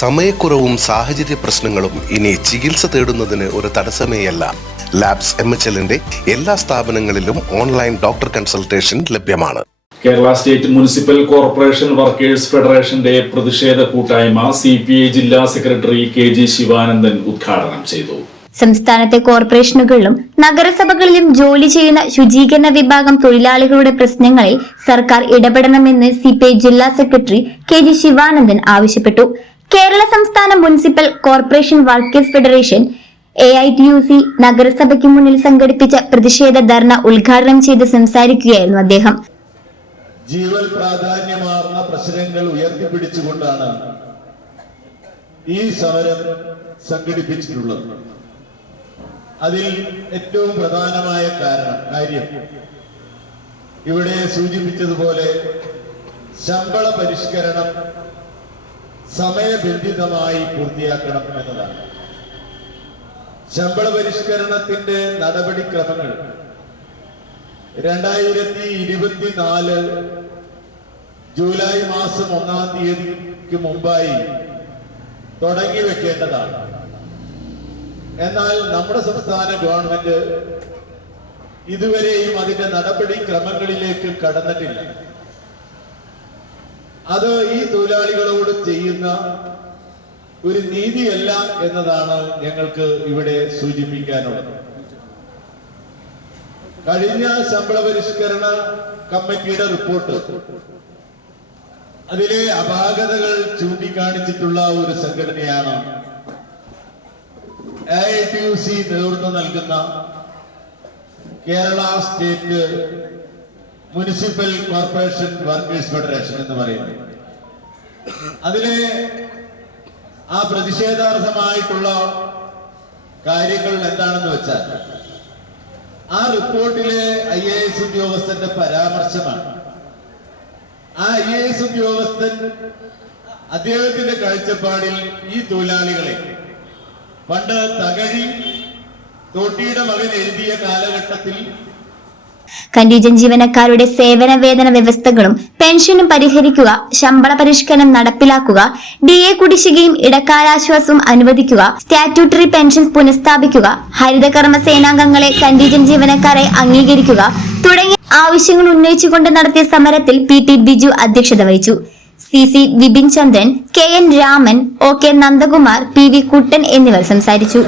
സമയക്കുറവും സാഹചര്യ പ്രശ്നങ്ങളും ഇനി ചികിത്സ തേടുന്നതിന് ഒരു തടസ്സമേയല്ല. ലാബ്സ് എം എച്ച് എല്ലിന്റെ എല്ലാ സ്ഥാപനങ്ങളിലും ഓൺലൈൻ ഡോക്ടർ കൺസൾട്ടേഷൻ ലഭ്യമാണ്. Kerala state municipal corporation workers ഫെഡറേഷന്റെ പ്രതിഷേധ കൂട്ടായ്മ സി പി ഐ ജില്ലാ സെക്രട്ടറി കെ ജി ശിവാനന്ദൻ ഉദ്ഘാടനം ചെയ്തു. സംസ്ഥാനത്തെ കോർപ്പറേഷനുകളിലും നഗരസഭകളിലും ജോലി ചെയ്യുന്ന ശുചീകരണ വിഭാഗം തൊഴിലാളികളുടെ പ്രശ്നങ്ങളിൽ സർക്കാർ ഇടപെടണമെന്ന് സിപിഐ ജില്ലാ സെക്രട്ടറി കെ ജി ശിവാനന്ദൻ ആവശ്യപ്പെട്ടു. കേരള സംസ്ഥാന municipal corporation workers federation A I T U C നഗരസഭയ്ക്ക് മുന്നിൽ സംഘടിപ്പിച്ച പ്രതിഷേധ ധർണ ഉദ്ഘാടനം ചെയ്ത് സംസാരിക്കുകയായിരുന്നു അദ്ദേഹം. ജീവൽ പ്രാധാന്യമാർന്ന പ്രശ്നങ്ങൾ ഉയർത്തിപ്പിടിച്ചുകൊണ്ടാണ് ഈ സമരം സംഘടിപ്പിച്ചിട്ടുള്ളത്. അതിൽ ഏറ്റവും പ്രധാനമായ കാരണം കാര്യം ഇവിടെ സൂചിപ്പിച്ചതുപോലെ ശമ്പള പരിഷ്കരണം സമയബന്ധിതമായി പൂർത്തിയാക്കണം എന്നതാണ്. ശമ്പള പരിഷ്കരണത്തിന്റെ നടപടിക്രമങ്ങൾ. രണ്ടായിരത്തി ഇരുപത്തിനാല് ജൂലൈ മാസം ഒന്നാം തീയതിക്ക് മുമ്പായി തുടങ്ങി വെക്കേണ്ടതാണ്. എന്നാൽ നമ്മുടെ സംസ്ഥാന ഗവൺമെന്റ് ഇതുവരെയും അതിന്റെ നടപടിക്രമങ്ങളിലേക്ക് കടന്നിട്ടില്ല. അത് ഈ തൊഴിലാളികളോട് ചെയ്യുന്ന ഒരു നീതിയല്ല എന്നതാണ് ഞങ്ങൾക്ക് ഇവിടെ സൂചിപ്പിക്കാനുള്ളത്. കഴിഞ്ഞ ശമ്പള പരിഷ്കരണ കമ്മിറ്റിയുടെ റിപ്പോർട്ട് അതിലെ അപാകതകൾ ചൂണ്ടിക്കാണിച്ചിട്ടുള്ള ഒരു സംഘടനയാണ് A I T U C നേതൃത്വം നൽകുന്ന Kerala state municipal corporation workers federation എന്ന് പറയുന്നത്. അതിലെ ആ പ്രതിഷേധാർഹമായിട്ടുള്ള കാര്യങ്ങൾ എന്താണെന്ന് വെച്ചാൽ ആ റിപ്പോർട്ടിലെ ഐ എ എസ് ഉദ്യോഗസ്ഥന്റെ പരാമർശമാണ്. ആ ഐ എ എസ് ഉദ്യോഗസ്ഥൻ അദ്ദേഹത്തിന്റെ കാഴ്ചപ്പാടിൽ ഈ തൊഴിലാളികളെ പണ്ട് തകഴി തോട്ടിയുടെ മകൻ എഴുതിയ കാലഘട്ടത്തിൽ കണ്ടീജൻ ജീവനക്കാരുടെ സേവന വേതന വ്യവസ്ഥകളും പെൻഷനും പരിഹരിക്കുക ശമ്പള പരിഷ്കരണം നടപ്പിലാക്കുക ഡി എ കുടിശ്ശികയും ഇടക്കാലാശ്വാസവും അനുവദിക്കുക സ്റ്റാറ്റ്യൂട്ടറി പെൻഷൻ പുനഃസ്ഥാപിക്കുക ഹരിതകർമ്മ സേനാംഗങ്ങളെ കണ്ടീജൻ ജീവനക്കാരെ അംഗീകരിക്കുക തുടങ്ങിയ ആവശ്യങ്ങൾ ഉന്നയിച്ചുകൊണ്ട് നടത്തിയ സമരത്തിൽ പി ടി ബിജു അധ്യക്ഷത വഹിച്ചു. C C Vipin Chandran K N Raman O K Nandakumar P V Kuttan എന്നിവർ സംസാരിച്ചു.